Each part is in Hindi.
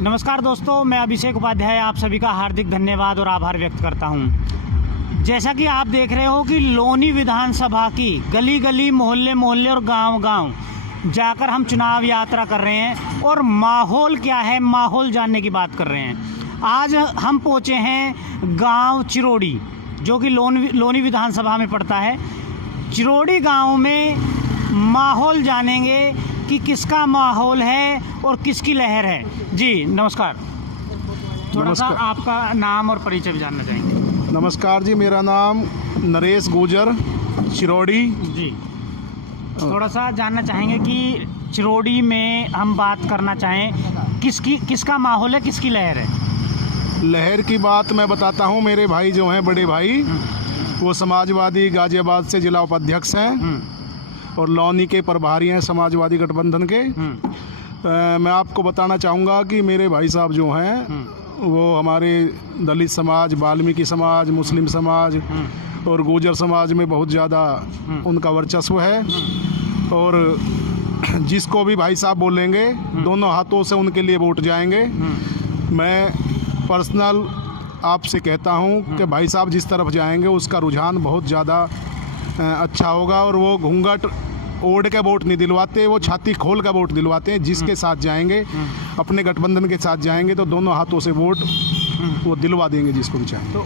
नमस्कार दोस्तों, मैं अभिषेक उपाध्याय आप सभी का हार्दिक धन्यवाद और आभार व्यक्त करता हूं। जैसा कि आप देख रहे हो कि लोनी विधानसभा की गली गली, मोहल्ले मोहल्ले और गांव गांव जाकर हम चुनाव यात्रा कर रहे हैं और माहौल क्या है, माहौल जानने की बात कर रहे हैं। आज हम पहुंचे हैं गांव चिरोड़ी, जो कि लोनी विधानसभा में पड़ता है। चिरोड़ी गांव में माहौल जानेंगे कि किसका माहौल है और किसकी लहर है। जी नमस्कार, थोड़ा सा आपका नाम और परिचय भी जानना चाहेंगे। नमस्कार जी, मेरा नाम नरेश गुजर, चिरोड़ी। जी थोड़ा सा जानना चाहेंगे कि चिरोड़ी में हम बात करना चाहें किसका माहौल है, किसकी लहर है। लहर की बात मैं बताता हूँ। मेरे भाई जो हैं, बड़े भाई, वो समाजवादी गाजियाबाद से जिला उपाध्यक्ष हैं और लौनी के प्रभारी हैं समाजवादी गठबंधन के। मैं आपको बताना चाहूँगा कि मेरे भाई साहब जो हैं वो हमारे दलित समाज, वाल्मीकि समाज, मुस्लिम समाज और गुर्जर समाज में बहुत ज़्यादा उनका वर्चस्व है और जिसको भी भाई साहब बोलेंगे दोनों हाथों से उनके लिए वोट जाएंगे। मैं पर्सनल आपसे कहता हूं कि भाई साहब जिस तरफ जाएंगे उसका रुझान बहुत ज़्यादा अच्छा होगा और वो घूंघट ओढ़ के वोट नहीं दिलवाते, वो छाती खोल का वोट दिलवाते हैं। जिसके साथ जाएंगे, अपने गठबंधन के साथ जाएंगे तो दोनों हाथों से वोट वो दिलवा देंगे जिसको भी चाहें। तो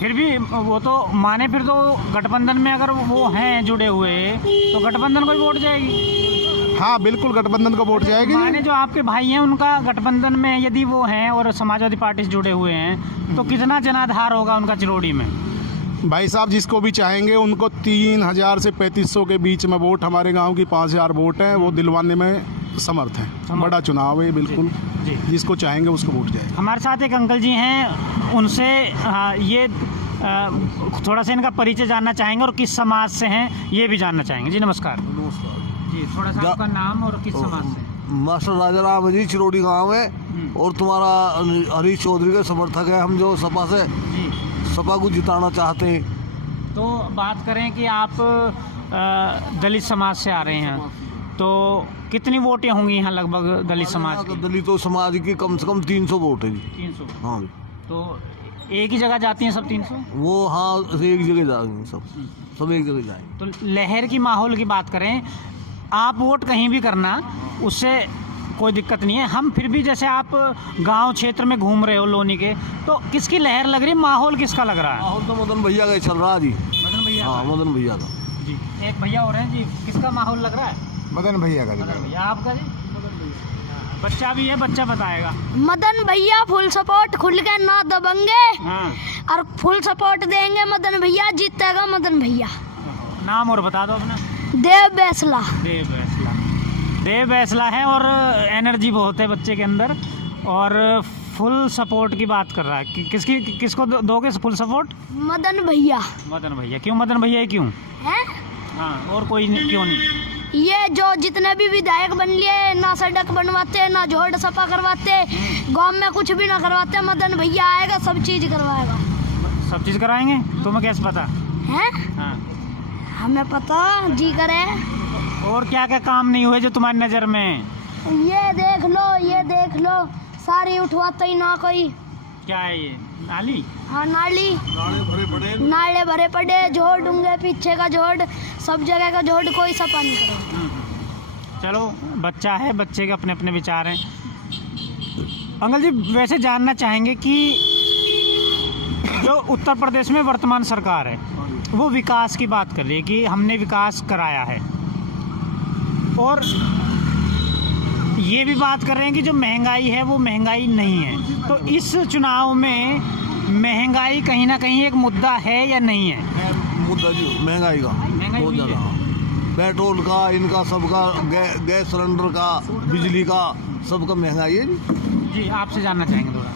फिर भी वो तो माने, फिर तो गठबंधन में अगर वो हैं जुड़े हुए तो गठबंधन को ही वोट जाएगी। हाँ बिल्कुल, गठबंधन को वोट जाएगी। माने जो आपके भाई हैं उनका गठबंधन में यदि वो हैं और समाजवादी पार्टी से जुड़े हुए हैं तो कितना जनाधार होगा उनका चिरोड़ी में? भाई साहब जिसको भी चाहेंगे उनको 3000 से 3500 के बीच में वोट, हमारे गांव की 5000 वोट है, वो दिलवाने में समर्थ हैं। बड़ा चुनाव है बिल्कुल। जी। जिसको चाहेंगे उसको वोट जाएगा। हमारे साथ एक अंकल जी हैं, उनसे ये थोड़ा सा इनका परिचय जानना चाहेंगे और किस समाज से हैं ये भी जानना चाहेंगे। जी नमस्कार। जी थोड़ा सा आपका नाम और किस समाज से? मास्टर राजा राम जी, चिरोड़ी गांव है और तुम्हारा हरीश चौधरी के समर्थक है हम, जो सपा से सपा को जिताना चाहते हैं। तो बात करें कि आप दलित समाज से आ रहे हैं तो कितनी वोटें होंगी यहाँ लगभग दलित समाज की? दलितों समाज की कम से कम 300 वोट है जी। 300? हाँ। तो एक ही जगह जाती हैं सब 300? वो हाँ एक जगह जाएंगे, सब एक जगह जाएंगे। तो लहर की, माहौल की बात करें, आप वोट कहीं भी करना उससे कोई दिक्कत नहीं है। हम फिर भी जैसे आप गांव क्षेत्र में घूम रहे हो लोनी के, तो किसकी लहर लग रही है, माहौल किसका लग रहा है? माहौल तो मदन भैया का चल रहा है जी। मदन भैया? हाँ मदन भैया का जी। एक भैया हो रहे हैं जी, किसका माहौल लग रहा है? मदन भैया का। मदन भैया। आपका जी? बच्चा भी है, बच्चा बताएगा। मदन भैया फुल सपोर्ट, खुल के ना दबंगे। हाँ। और फुल सपोर्ट देंगे मदन भैया, जीतेगा मदन भैया। नाम और बता दो अपना। देव बैसला। देव बैसला। देव बैसला है और एनर्जी बहुत है बच्चे के अंदर और फुल सपोर्ट की बात कर रहा है। किसको दोगे फुल सपोर्ट? मदन भैया। मदन भैया। क्यों मदन भैया ही क्यों? हैं? हाँ, और कोई नहीं, क्यों नहीं? ये जो जितने भी विधायक बन लिए, ना सड़क बनवाते, ना झोड़ सफा करवाते, गांव में कुछ भी ना करवाते, मदन भैया आएगा सब चीज करवाएगा। सब चीज कराएंगे? तुम्हें कैसे पता हैं? हाँ। हमें पता जी करे। और क्या क्या काम नहीं हुए जो तुम्हारी नजर में? ये देख लो, ये देख लो, सारी उठवाते ही ना कोई। क्या है ये? नाली? हाँ नाली, नाले भरे पड़े, झोड़ डूंगे, पीछे का झोड़, सब जगह का झोड़, कोई सफा नहीं करो। चलो, बच्चा है, बच्चे के अपने अपने विचार हैं। अंकल जी वैसे जानना चाहेंगे कि जो उत्तर प्रदेश में वर्तमान सरकार है वो विकास की बात कर रही है कि हमने विकास कराया है, और ये भी बात कर रहे हैं कि जो महंगाई है वो महंगाई नहीं है। तो इस चुनाव में महंगाई कहीं ना कहीं एक मुद्दा है या नहीं है? मुद्दा जी महंगाई का बहुत ज़्यादा। पेट्रोल का, इनका सबका, गैस सिलेंडर का, बिजली का, सबका महंगाई है जी। आपसे जानना चाहेंगे थोड़ा।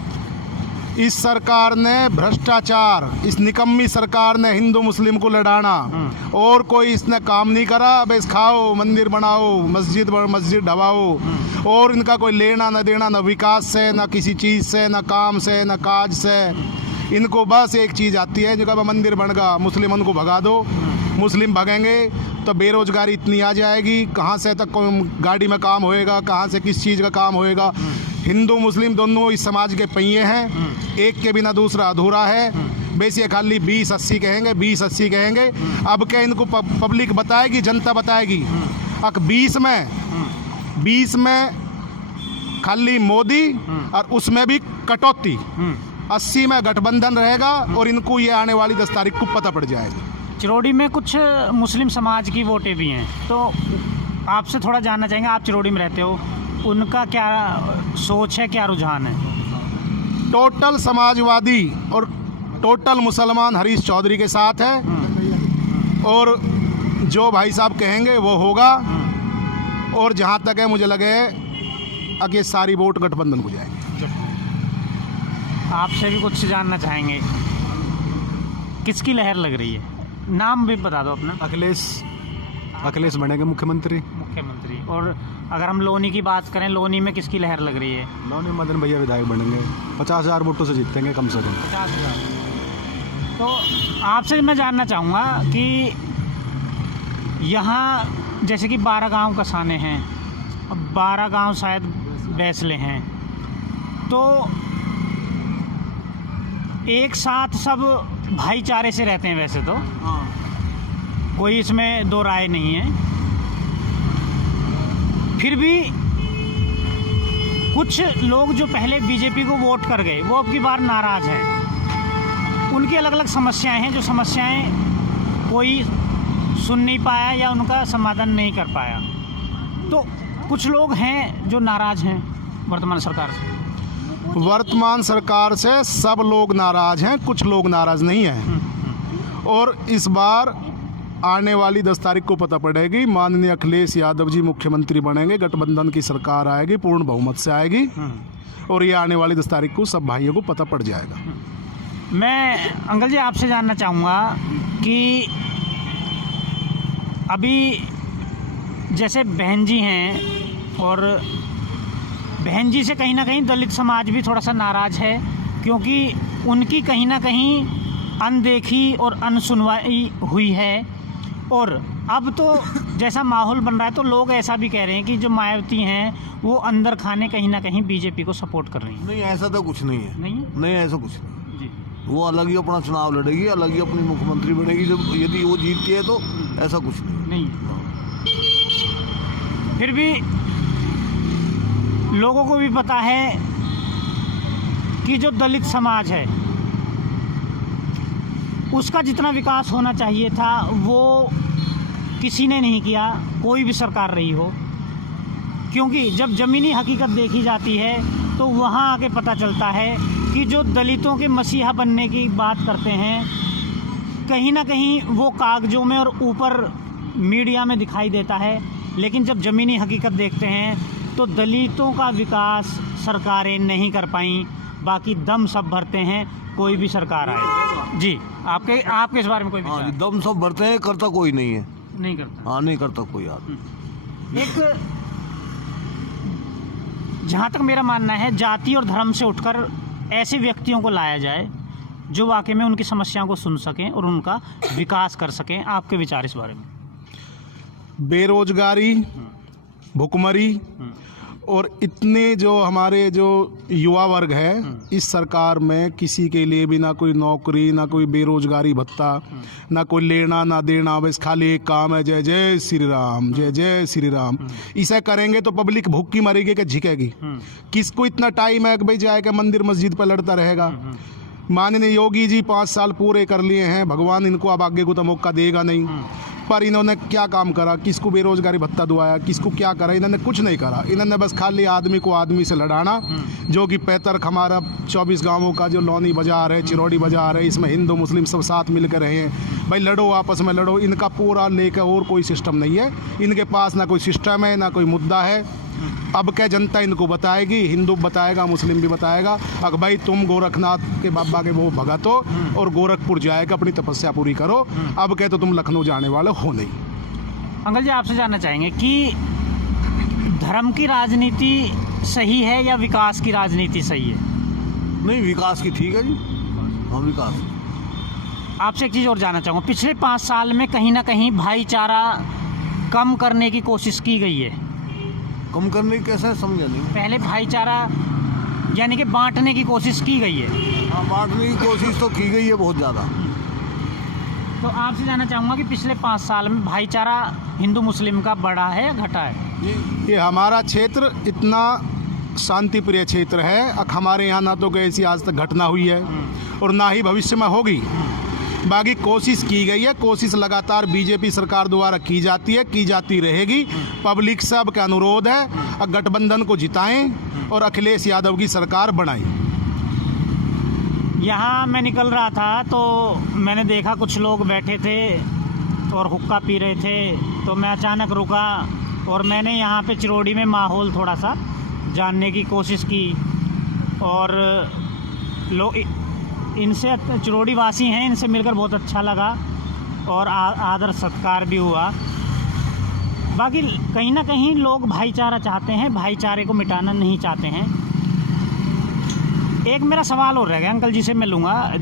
इस सरकार ने भ्रष्टाचार, इस निकम्मी सरकार ने हिंदू मुस्लिम को लड़ाना और कोई इसने काम नहीं करा। बस खाओ, मंदिर बनाओ, मस्जिद ढवाओ, और इनका कोई लेना न देना, न विकास से, न किसी चीज़ से, न काम से, न काज से। इनको बस एक चीज़ आती है, जो कब मंदिर बन गया मुस्लिमों को भगा दो। मुस्लिम भगेंगे तो बेरोजगारी इतनी आ जाएगी, कहाँ से तक गाड़ी में काम होएगा, कहाँ से किस चीज़ का काम होएगा। हिंदू मुस्लिम दोनों इस समाज के पहिए हैं, एक के बिना दूसरा अधूरा है। वैसे ये खाली 20-80 कहेंगे, 20-80 कहेंगे। अब क्या इनको पब्लिक बताएगी, जनता बताएगी। अब 20 में खाली मोदी और उसमें भी कटौती, 80 में गठबंधन रहेगा और इनको ये आने वाली 10 तारीख को पता पड़ जाएगी। चिरौड़ी में कुछ मुस्लिम समाज की वोटें भी हैं, तो आपसे थोड़ा जानना चाहेंगे, आप चिरौड़ी में रहते हो, उनका क्या सोच है, क्या रुझान है? टोटल समाजवादी और टोटल मुसलमान हरीश चौधरी के साथ है और जो भाई साहब कहेंगे वो होगा। और जहाँ तक है मुझे लगे आगे सारी वोट गठबंधन को जाएगी। आपसे भी कुछ जानना चाहेंगे, किसकी लहर लग रही है? नाम भी बता दो अपना। अखिलेश बनेंगे मुख्यमंत्री। और अगर हम लोनी की बात करें, लोनी में किसकी लहर लग रही है? लोनी मदन भैया विधायक बनेंगे, 50,000 वोटों से जीतेंगे कम से कम। 50,000। तो आपसे मैं जानना चाहूँगा कि यहाँ जैसे कि 12 गांव कसाने हैं, अब 12 गांव शायद बैसले हैं, तो एक साथ सब भाईचारे से रहते हैं वैसे तो, कोई इसमें दो राय नहीं है। फिर भी कुछ लोग जो पहले बीजेपी को वोट कर गए वो अब की बार नाराज़ हैं। उनकी अलग अलग समस्याएं हैं, जो समस्याएं कोई सुन नहीं पाया या उनका समाधान नहीं कर पाया। तो कुछ लोग हैं जो नाराज़ हैं वर्तमान सरकार से। वर्तमान सरकार से सब लोग नाराज़ हैं, कुछ लोग नाराज़ नहीं हैं। और इस बार आने वाली 10 तारीख को पता पड़ेगी। माननीय अखिलेश यादव जी मुख्यमंत्री बनेंगे, गठबंधन की सरकार आएगी, पूर्ण बहुमत से आएगी और ये आने वाली 10 तारीख को सब भाइयों को पता पड़ जाएगा। मैं अंकल जी आपसे जानना चाहूँगा कि अभी जैसे बहन जी हैं और बहन जी से कहीं ना कहीं दलित समाज भी थोड़ा सा नाराज़ है, क्योंकि उनकी कहीं ना कहीं अनदेखी और अनसुनवाई हुई है। और अब तो जैसा माहौल बन रहा है तो लोग ऐसा भी कह रहे हैं कि जो मायावती हैं वो अंदर खाने कहीं ना कहीं बीजेपी को सपोर्ट कर रही हैं। नहीं, ऐसा तो कुछ नहीं है। नहीं ऐसा कुछ नहीं जी। वो अलग ही अपना चुनाव लड़ेगी, अलग ही अपनी मुख्यमंत्री बनेगी। जब यदि वो जीतती है तो ऐसा कुछ नहीं। फिर भी लोगों को भी पता है कि जो दलित समाज है उसका जितना विकास होना चाहिए था वो किसी ने नहीं किया, कोई भी सरकार रही हो। क्योंकि जब ज़मीनी हकीकत देखी जाती है तो वहाँ आके पता चलता है कि जो दलितों के मसीहा बनने की बात करते हैं, कहीं ना कहीं वो कागज़ों में और ऊपर मीडिया में दिखाई देता है, लेकिन जब ज़मीनी हकीकत देखते हैं तो दलितों का विकास सरकारें नहीं कर पाई। बाकी दम सब भरते हैं, कोई भी सरकार आए। जी, आपके इस बारे में कोई विचार? हाँ, दम सब भरते हैं, करता कोई नहीं है। नहीं करता। हाँ, नहीं करता कोई आदमी। एक जहाँ तक मेरा मानना है, जाति और धर्म से उठकर ऐसे व्यक्तियों को लाया जाए जो वाकई में उनकी समस्याओं को सुन सकें और उनका विकास कर सकें। आपके विचार इस बारे में? बेरोजगारी, भुखमरी और इतने जो हमारे जो युवा वर्ग है, इस सरकार में किसी के लिए भी ना कोई नौकरी, ना कोई बेरोजगारी भत्ता, ना कोई लेना ना देना, बस खाली एक काम है, जय जय श्री राम, जय जय श्री राम। इसे करेंगे तो पब्लिक भूख मरेगी कि झिकेगी? किसको इतना टाइम है कि भाई जाएगा मंदिर मस्जिद पर लड़ता रहेगा? माननीय योगी जी 5 साल पूरे कर लिए हैं, भगवान इनको अब आगे को तो मौका देगा नहीं। पर इन्होंने क्या काम करा? किसको बेरोजगारी भत्ता दुआया? किसको क्या करा? इन्होंने कुछ नहीं करा। इन्होंने बस खाली आदमी को आदमी से लड़ाना, जो कि पैतरक हमारा 24 गांवों का जो लोनी बाजार है, चिरौड़ी बाजार है, इसमें हिंदू मुस्लिम सब साथ मिलकर रहे हैं। भाई लड़ो, आपस में लड़ो। इनका पूरा लेकर और कोई सिस्टम नहीं है इनके पास, ना कोई सिस्टम है, ना कोई मुद्दा है। अब क्या जनता इनको बताएगी? हिंदू बताएगा, मुस्लिम भी बताएगा, अगर भाई तुम गोरखनाथ के बाबा के वो भगत हो और गोरखपुर जाएगा अपनी तपस्या पूरी करो। अब क्या तो तुम लखनऊ जाने वाले हो नहीं। अंकल जी आपसे जानना चाहेंगे कि धर्म की राजनीति सही है या विकास की राजनीति सही है? नहीं, विकास की ठीक है जी। हाँ, विकास। आपसे एक चीज़ और जानना चाहूँगा, पिछले 5 साल में कहीं ना कहीं भाईचारा कम करने की कोशिश की गई है। कम करने की कैसे, समझा नहीं। पहले भाईचारा यानी कि बांटने की कोशिश की गई है। हाँ, बांटने की कोशिश तो की गई है बहुत ज़्यादा। तो आपसे जानना चाहूँगा कि पिछले 5 साल में भाईचारा हिंदू मुस्लिम का बढ़ा है या घटा है? ये हमारा क्षेत्र इतना शांति प्रिय क्षेत्र है। हमारे यहाँ ना तो कोई ऐसी आज तक घटना हुई है और ना ही भविष्य में होगी। बाकी कोशिश की गई है, कोशिश लगातार बीजेपी सरकार द्वारा की जाती है, की जाती रहेगी। पब्लिक सब का अनुरोध है गठबंधन को जिताएं और अखिलेश यादव की सरकार बनाएं। यहाँ मैं निकल रहा था तो मैंने देखा कुछ लोग बैठे थे और हुक्का पी रहे थे, तो मैं अचानक रुका और मैंने यहाँ पे चिरौड़ी में माहौल थोड़ा सा जानने की कोशिश की। और लोग इनसे, चिरौड़ी वासी हैं, इनसे मिलकर बहुत अच्छा लगा और आदर सत्कार भी हुआ। बाकी कहीं ना कहीं लोग भाईचारा चाहते हैं, भाईचारे को मिटाना नहीं चाहते हैं। एक मेरा सवाल और रह गया, अंकल जी से मैं लूँगा,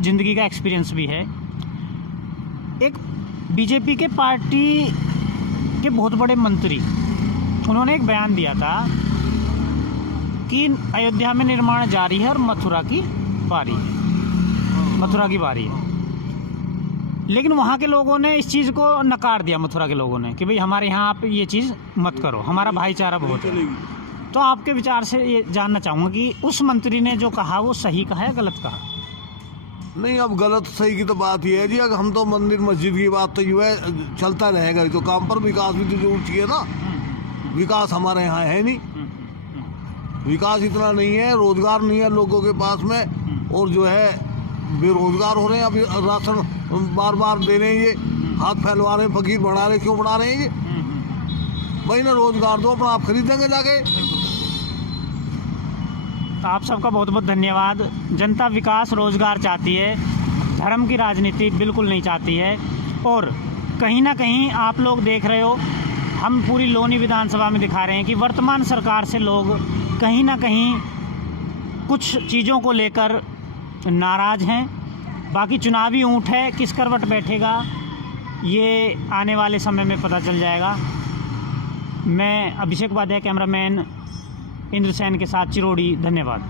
ज़िंदगी का एक्सपीरियंस भी है। एक बीजेपी के पार्टी के बहुत बड़े मंत्री, उन्होंने एक बयान दिया था कि अयोध्या में निर्माण जारी है और मथुरा की बारी है, मथुरा की बारी है। लेकिन वहाँ के लोगों ने इस चीज़ को नकार दिया, मथुरा के लोगों ने, कि भाई हमारे यहाँ आप ये चीज़ मत करो, हमारा भाईचारा बहुत है। तो आपके विचार से ये जानना चाहूँगा कि उस मंत्री ने जो कहा वो सही कहा या गलत कहा? नहीं, अब गलत सही की तो बात ये है जी, अगर हम तो मंदिर मस्जिद की बात तो यूँ है चलता रहेगा। तो काम पर विकास भी तो जरूर चाहिए ना। विकास हमारे यहाँ है नहीं, विकास इतना नहीं है, रोजगार नहीं है लोगों के पास में, और जो है बेरोजगार हो रहे हैं। अभी राशन बार बार दे रहे हैं, ये हाथ फैलवा रहे हैं, फकीर बढ़ा रहे, क्यों बढ़ा रहे हैं ये? भाई ना रोजगार दो, अपना आप खरीदेंगे जाके। तो आप सबका बहुत बहुत धन्यवाद। जनता विकास रोजगार चाहती है, धर्म की राजनीति बिल्कुल नहीं चाहती है। और कहीं ना कहीं आप लोग देख रहे हो, हम पूरी लोनी विधानसभा में दिखा रहे हैं कि वर्तमान सरकार से लोग कहीं ना कहीं कुछ चीज़ों को लेकर नाराज़ हैं। बाकी चुनावी ऊँट है, किस करवट बैठेगा ये आने वाले समय में पता चल जाएगा। मैं अभिषेक उपाध्याय, कैमरामैन इंद्र सेन के साथ, चिरौड़ी। धन्यवाद।